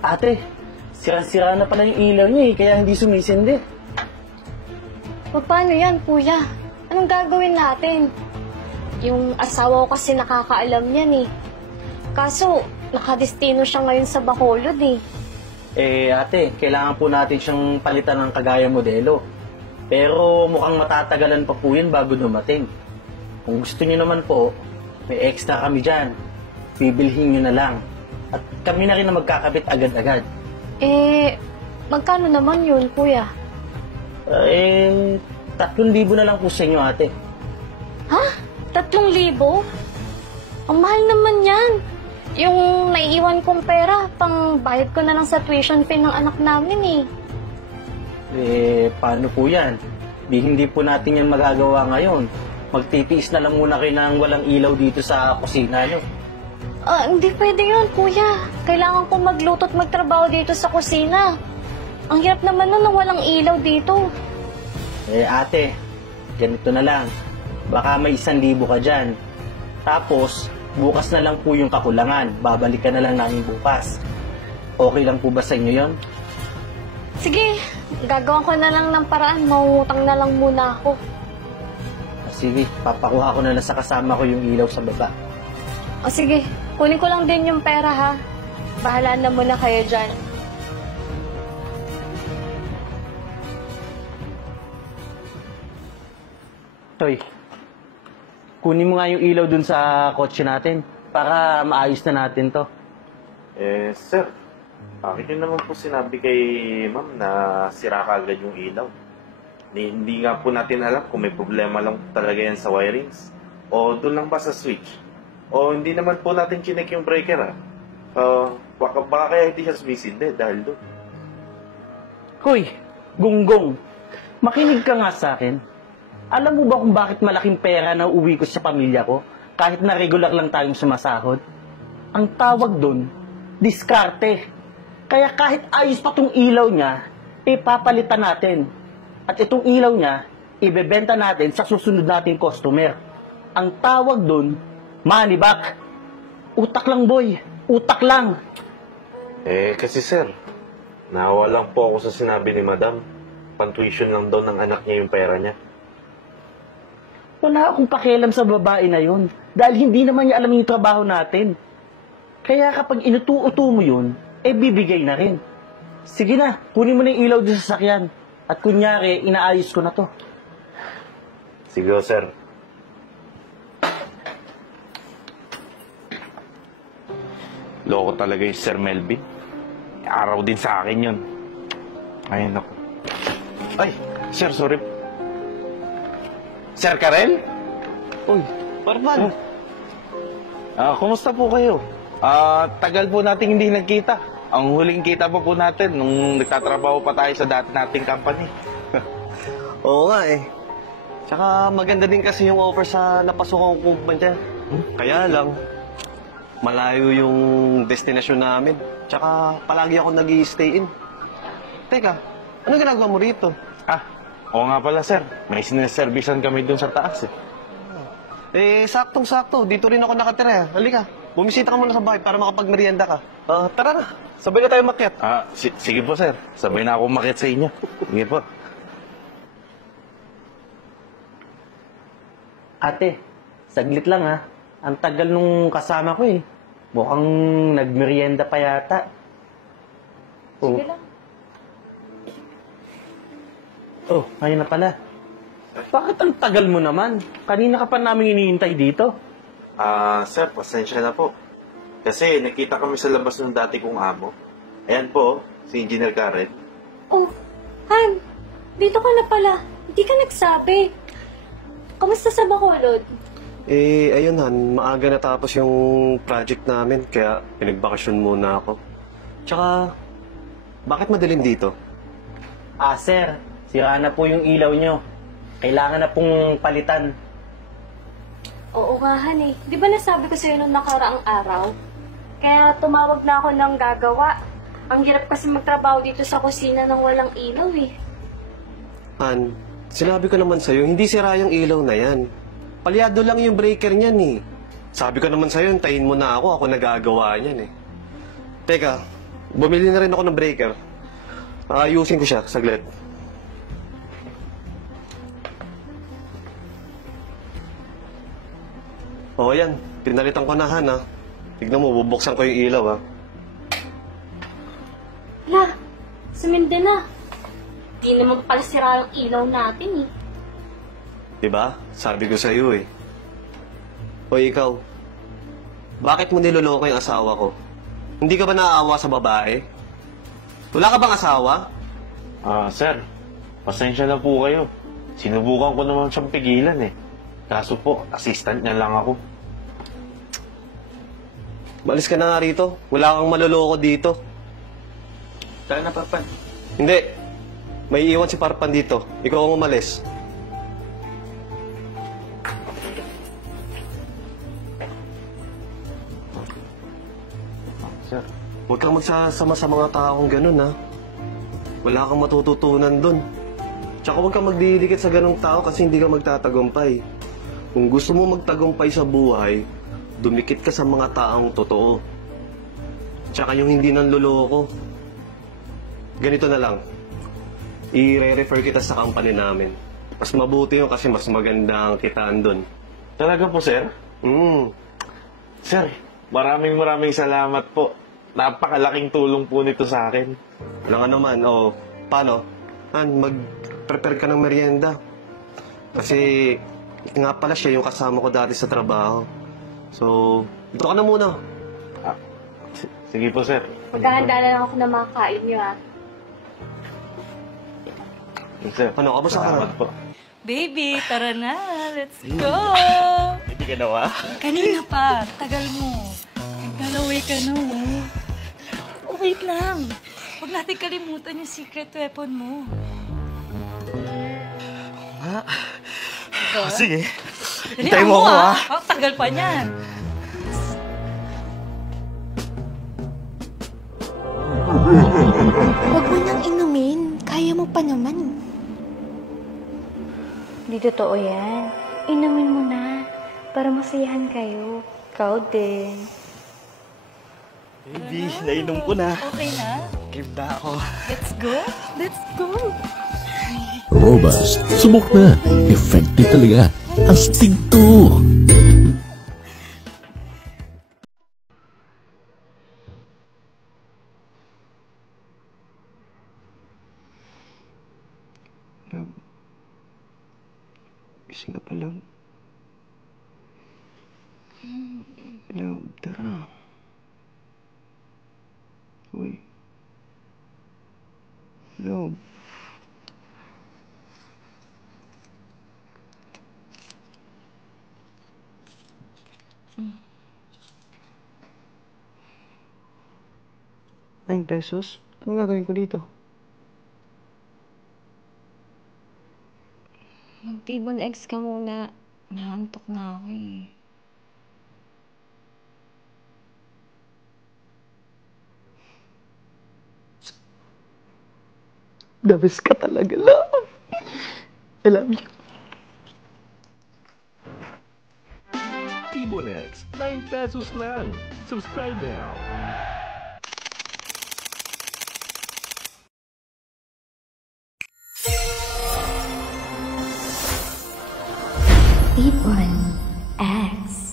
Ate, sira-sira na pala yung ilaw niya eh, kaya hindi sumisindi. Paano yan, kuya? Anong gagawin natin? Yung asawa ko kasi nakakaalam yan eh. Kaso, nakadestino siya ngayon sa Bacolod eh. Ate, kailangan po natin siyang palitan ng kagaya modelo. Pero mukhang matatagalan pa po yun bago dumating. Kung gusto niyo naman po, may extra kami dyan. Bibilhin niyo na lang. At kami na rin na magkakabit agad-agad. Magkano naman yun, kuya? 3,000 na lang po sa inyo, ate. Ha? 3,000? Ang mahal naman yan. Yung naiiwan kong pera, pang bayad ko na lang sa tuition fee ng anak namin eh. Paano po yan? Hindi po natin yan magagawa ngayon. Magtitiis na lang muna kayo ng walang ilaw dito sa kusina nyo. Hindi pwede yun, kuya. Kailangan ko magluto at magtrabaho dito sa kusina. Ang hirap naman nun na walang ilaw dito. Ate, ganito na lang. Baka may 1,000 ka dyan. Tapos, bukas na lang po yung kakulangan. Babalik ka na lang namin bukas. Okay lang po ba sa inyo yon? Sige, gagawin ko na lang ng paraan. Mangungutang na lang muna ako. Sige, papakuha ko na lang sa kasama ko yung ilaw sa baba. Sige, kunin ko lang din yung pera ha. Bahala na muna kayo dyan. Toy, kunin mo nga yung ilaw dun sa kotse natin para maayos na natin to. Sir, bakit yun naman po sinabi kay ma'am na sira kaagad yung ilaw? Hindi nga po natin alam kung may problema lang talaga yan sa wirings. O doon lang ba sa switch? O hindi naman po natin chinek yung breaker baka kaya hindi siya sumisindi dahil doon. Hoy, Gunggong, makinig ka nga sa akin. Alam mo ba kung bakit malaking pera na uuwi ko sa pamilya ko kahit na regular lang tayong sumasahod? Ang tawag doon, diskarte. Kaya kahit ayos pa tong ilaw niya, papalitan natin. At itong ilaw niya, ibebenta natin sa susunod nating customer. Ang tawag doon, money back. Utak lang, boy. Utak lang. Kasi sir, nawa lang po ako sa sinabi ni madam. Pan-tuition lang daw ng anak niya yung pera niya. Wala akong pakialam sa babae na yun. Dahil hindi naman niya alam yung trabaho natin. Kaya kapag inutu-uto mo yun, bibigay na rin. Sige na, kunin mo na yung ilaw doon sa sasakyan. At kunyari, inaayos ko na to. Sige, sir. Loko talaga yung Sir Melvin. Araw din sa akin yun. Ay, naku. Ay, sir, sorry. Sir Karel? Uy, Parvan. Kumusta po kayo? Tagal po nating hindi nagkita. Ang huling kita pa po natin nung nagtatrabaho pa tayo sa dati nating company. Oo nga eh. Tsaka maganda din kasi yung offer sa napasukan kong kumpanya. Kaya lang, malayo yung destinasyon namin. Tsaka palagi ako nag-i-stay in. Teka, ano ginagawa mo rito? Oo nga pala sir. May sineservisan kami dun sa taas Saktong-sakto. Dito rin ako nakatira. Halika, bumisita ka muna sa bahay para makapagmerienda ka. Tara na, sabay na tayo makyat. Sige po sir. Sabay na ako umakyat sa inyo. Sige po. Ate, saglit lang ha. Ang tagal nung kasama ko eh. Mukhang nagmerienda pa yata. Sige lang. Ngayon na pala. Bakit ang tagal mo naman? Kanina ka pa namin hinihintay dito. Sir, pasensya na po. Kasi nakita kami sa labas ng dati kong amo. Ayan po, si Engineer Karen. Han, dito ka na pala. Hindi ka nagsabi. Kamusta sa Bacolod? Ayun Han, maaga natapos yung project namin, kaya pinagbakasyon muna ako. Tsaka, bakit madilim dito? Sir, sira na po yung ilaw nyo. Kailangan na pong palitan. Oo nga, Han eh. Di ba nasabi ko sa'yo nung nakaraang araw? Kaya tumawag na ako ng gagawa. Ang hirap kasi magtrabaho dito sa kusina nang walang ilaw eh. Han, sinabi ko naman sa'yo, hindi sira yung ilaw na yan. Palyado lang yung breaker niyan eh. Sabi ko naman sa'yo, tayin mo na ako nagagawa niyan eh. Teka, bumili na rin ako ng breaker. Ayusin ko siya, saglit. Oo, yan. Pinalitan ko na, Han, ha. Tignan mo, bubuksan ko yung ilaw, ha. La, sumindi na. Di naman pala sira ang ilaw natin eh. Diba? Sabi ko sa'yo, eh. O ikaw, bakit mo niloloko yung asawa ko? Hindi ka ba naaawa sa babae? Wala ka bang asawa? Sir, pasensya na po kayo. Sinubukan ko naman siyang pigilan eh. Kaso po, assistant niya lang ako. Malis ka na nga rito. Wala kang maloloko dito. Tara na, Parpan. Hindi. May iwan si Parpan dito. Ikaw ang umalis. Sir, Huwag kang magsasama sa mga taong ganun, ha. Wala kang matututunan dun. Tsaka huwag kang magdidikit sa ganung tao kasi hindi ka magtatagumpay. Kung gusto mo magtagumpay sa buhay, dumikit ka sa mga taong totoo. Tsaka yung hindi nanloloko. Ganito na lang. I-refer kita sa company namin. Mas mabuti yun kasi mas maganda ang kitaan dun. talaga po, sir? Sir, maraming salamat po. Napakalaking tulong po nito sa akin. Walang ano man, o paano? Mag-prepare ka ng merienda. Kasi nga pala siya yung kasama ko dati sa trabaho. So, dito ka na muna. Sige po, sir. Maghahanda na lang ako ng mga kain niyo ah. Sir, Ano, kamusta ka na? salamat po. Baby, tara na. Let's go! Hindi ka nawa? Kanina pa. Tagal mo. Naglalaway ka na, oh. Oh, wait lang. Huwag natin kalimutan yung secret weapon mo. Sige. Dali, Hintayin mo ako, ha? Oh, tagal pa niyan. Huwag mo nang inumin. Kaya mo pa naman. Di totoo yan. Inumin mo na. Para masayahan kayo. Ikaw din. Baby, nainom ko na. Okay na? Give na ako. Let's go? Let's go! Robust. Subok na. Effective talaga. Astig to. Gising ka pa lang. Love, tara. Uy. Love. ₱9? Anong gagawin ko dito? Mag-table X ka muna. Naantok na ako eh. The best ka talaga, love. I love you. T-Bonex. ₱9 lang. Subscribe now. T1 X.